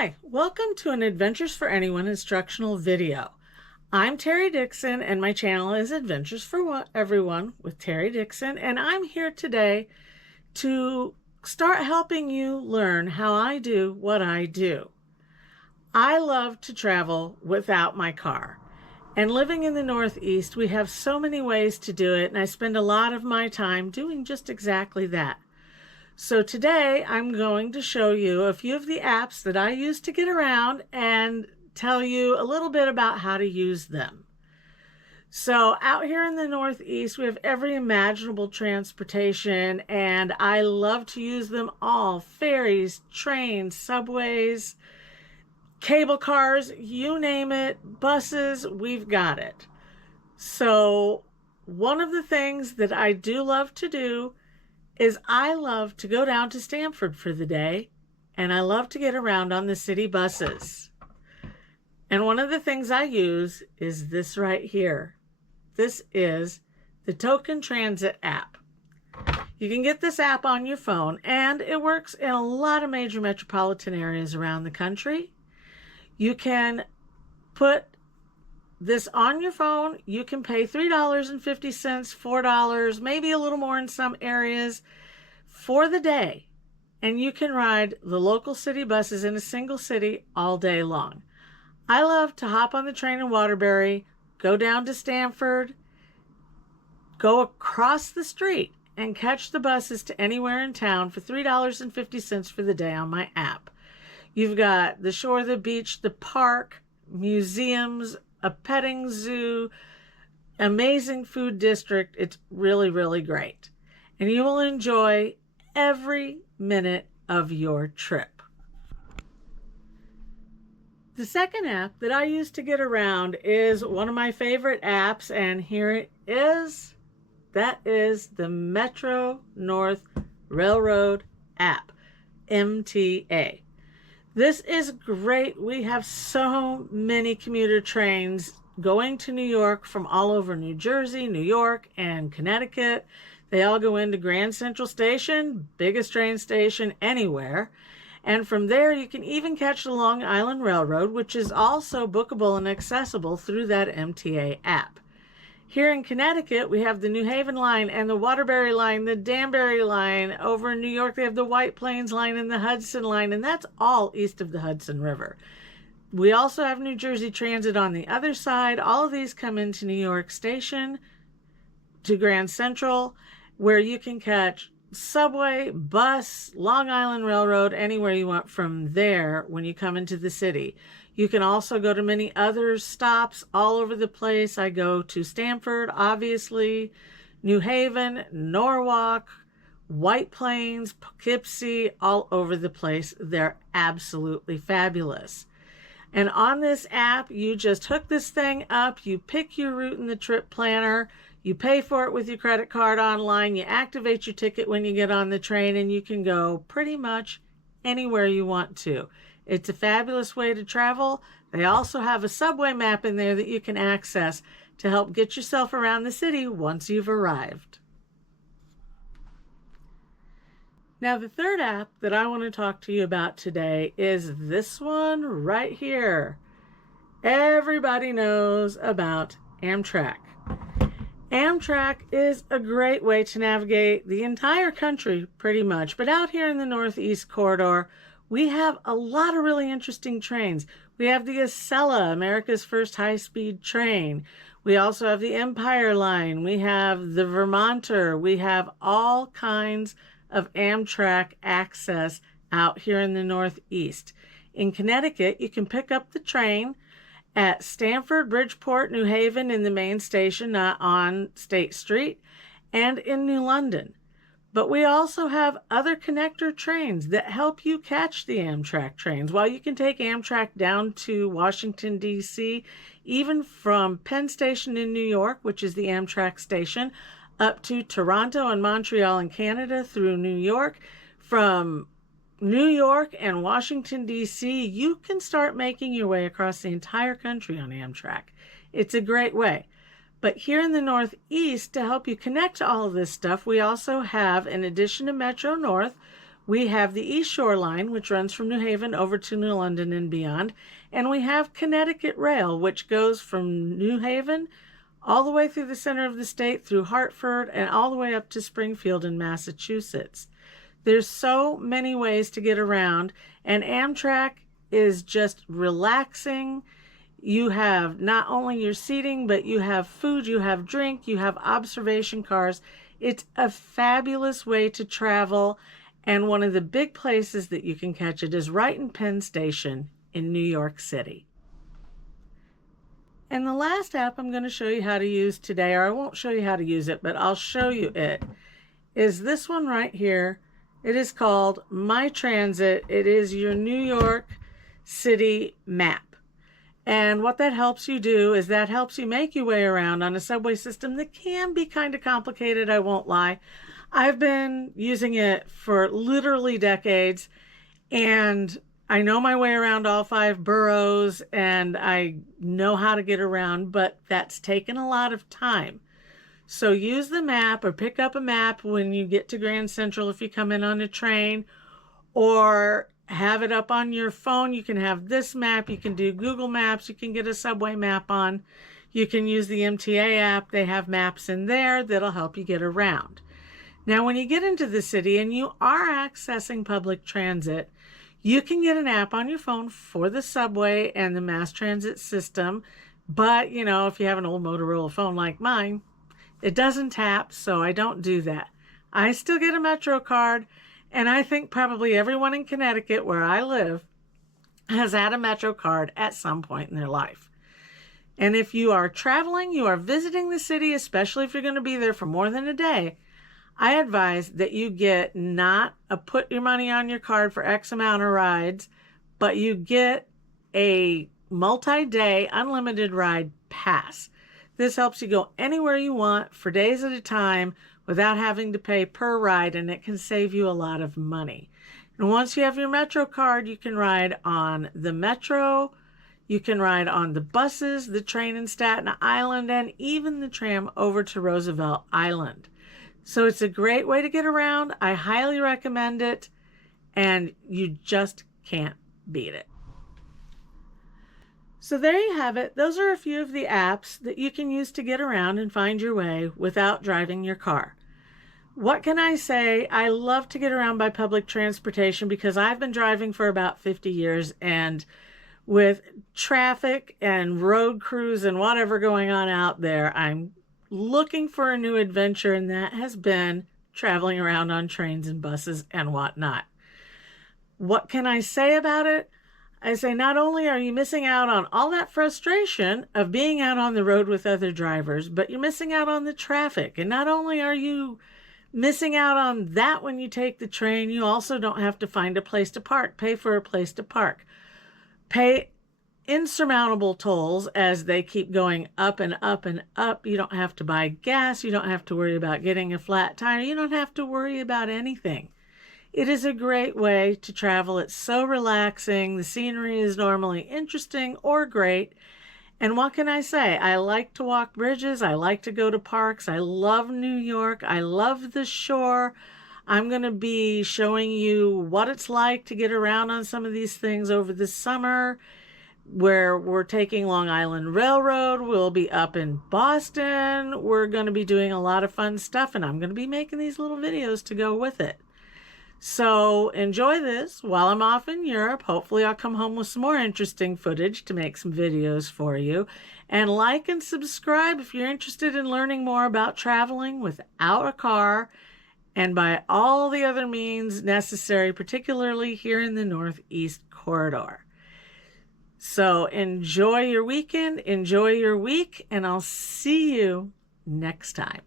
Hi, welcome to an Adventures for Anyone instructional video. I'm Terry Dixon and my channel is Adventures for Everyone with Terry Dixon, and I'm here today to start helping you learn how I do what I do. I love to travel without my car, and living in the Northeast, we have so many ways to do it, and I spend a lot of my time doing just exactly that. So today I'm going to show you a few of the apps that I use to get around and tell you a little bit about how to use them. So out here in the Northeast, we have every imaginable transportation, and I love to use them all. Ferries, trains, subways, cable cars, you name it, buses, we've got it. So one of the things that I do love to do is I love to go down to Stamford for the day, and I love to get around on the city buses. And one of the things I use is this right here. This is the Token Transit app. You can get this app on your phone, and it works in a lot of major metropolitan areas around the country. You can put this on your phone. You can pay $3.50, $4, maybe a little more in some areas for the day, and you can ride the local city buses in a single city all day long. I love to hop on the train in Waterbury, go down to Stamford, go across the street, and catch the buses to anywhere in town for $3.50 for the day on my app. You've got the shore, the beach, the park, museums, a petting zoo, amazing food district. It's really, really great. And you will enjoy every minute of your trip. The second app that I use to get around is one of my favorite apps, and here it is. That is the Metro North Railroad app, MTA. This is great. We have so many commuter trains going to New York from all over New Jersey, New York, and Connecticut. They all go into Grand Central Station, biggest train station anywhere. And from there, you can even catch the Long Island Railroad, which is also bookable and accessible through that MTA app. Here in Connecticut, we have the New Haven line and the Waterbury line, the Danbury line. Over in New York, they have the White Plains line and the Hudson line, and that's all east of the Hudson River. We also have New Jersey Transit on the other side. All of these come into New York Station to Grand Central, where you can catch subway, bus, Long Island Railroad, anywhere you want from there when you come into the city. You can also go to many other stops all over the place. I go to Stamford, obviously, New Haven, Norwalk, White Plains, Poughkeepsie, all over the place. They're absolutely fabulous. And on this app, you just hook this thing up, you pick your route in the trip planner, you pay for it with your credit card online, you activate your ticket when you get on the train, and you can go pretty much anywhere you want to. It's a fabulous way to travel. They also have a subway map in there that you can access to help get yourself around the city once you've arrived. Now, the third app that I want to talk to you about today is this one right here. Everybody knows about Amtrak. Amtrak is a great way to navigate the entire country pretty much, but out here in the Northeast corridor, we have a lot of really interesting trains. We have the Acela, America's first high-speed train. We also have the Empire Line. We have the Vermonter. We have all kinds of Amtrak access out here in the Northeast. In Connecticut, you can pick up the train at Stamford, Bridgeport, New Haven in the main station, not on State Street, and in New London. But we also have other connector trains that help you catch the Amtrak trains. While you can take Amtrak down to Washington, D.C., even from Penn Station in New York, which is the Amtrak station, up to Toronto and Montreal in Canada through New York. From New York and Washington, D.C., you can start making your way across the entire country on Amtrak. It's a great way. But here in the Northeast, to help you connect to all of this stuff, we also have, in addition to Metro North, We have the East Shore Line, which runs from New Haven over to New London and beyond. And we have Connecticut Rail, which goes from New Haven all the way through the center of the state, through Hartford, and all the way up to Springfield in Massachusetts. There's so many ways to get around, and Amtrak is just relaxing. You have not only your seating, but you have food, you have drink, you have observation cars. It's a fabulous way to travel, and one of the big places that you can catch it is right in Penn Station in New York City. And the last app I'm going to show you how to use today, or I won't show you how to use it, but I'll show you it, is this one right here. It is called My Transit. It is your New York City map. And what that helps you do is that helps you make your way around on a subway system that can be kind of complicated, I won't lie. I've been using it for literally decades, and I know my way around all 5 boroughs, and I know how to get around, but that's taken a lot of time. So use the map, or pick up a map when you get to Grand Central if you come in on a train, or have it up on your phone. You can have this map, you can do Google Maps, you can get a subway map on, you can use the MTA app. They have maps in there that'll help you get around. Now, when you get into the city and you are accessing public transit, you can get an app on your phone for the subway and the mass transit system. But, you know, if you have an old Motorola phone like mine, it doesn't tap, so I don't do that. I still get a Metro card, and I think probably everyone in Connecticut, where I live, has had a Metro card at some point in their life. And if you are traveling, you are visiting the city, especially if you're going to be there for more than a day, I advise that you get not a put your money on your card for X amount of rides, but you get a multi-day unlimited ride pass. This helps you go anywhere you want for days at a time without having to pay per ride, and it can save you a lot of money. And once you have your Metro card, you can ride on the Metro, you can ride on the buses, the train in Staten Island, and even the tram over to Roosevelt Island. So it's a great way to get around. I highly recommend it, and you just can't beat it. So there you have it. Those are a few of the apps that you can use to get around and find your way without driving your car. What can I say? I love to get around by public transportation because I've been driving for about 50 years, and with traffic and road crews and whatever going on out there, I'm looking for a new adventure, and that has been traveling around on trains and buses and whatnot. What can I say about it? I say not only are you missing out on all that frustration of being out on the road with other drivers, but you're missing out on the traffic. And not only are you missing out on that when you take the train, you also don't have to find a place to park, pay for a place to park, pay insurmountable tolls as they keep going up and up and up. You don't have to buy gas. You don't have to worry about getting a flat tire. You don't have to worry about anything. It is a great way to travel. It's so relaxing. The scenery is normally interesting or great. And what can I say? I like to walk bridges. I like to go to parks. I love New York. I love the shore. I'm going to be showing you what it's like to get around on some of these things over the summer, where we're taking Long Island Railroad. We'll be up in Boston. We're going to be doing a lot of fun stuff, and I'm going to be making these little videos to go with it. So enjoy this while I'm off in Europe. Hopefully I'll come home with some more interesting footage to make some videos for you. And like and subscribe if you're interested in learning more about traveling without a car and by all the other means necessary, particularly here in the Northeast Corridor. So enjoy your weekend, enjoy your week, and I'll see you next time.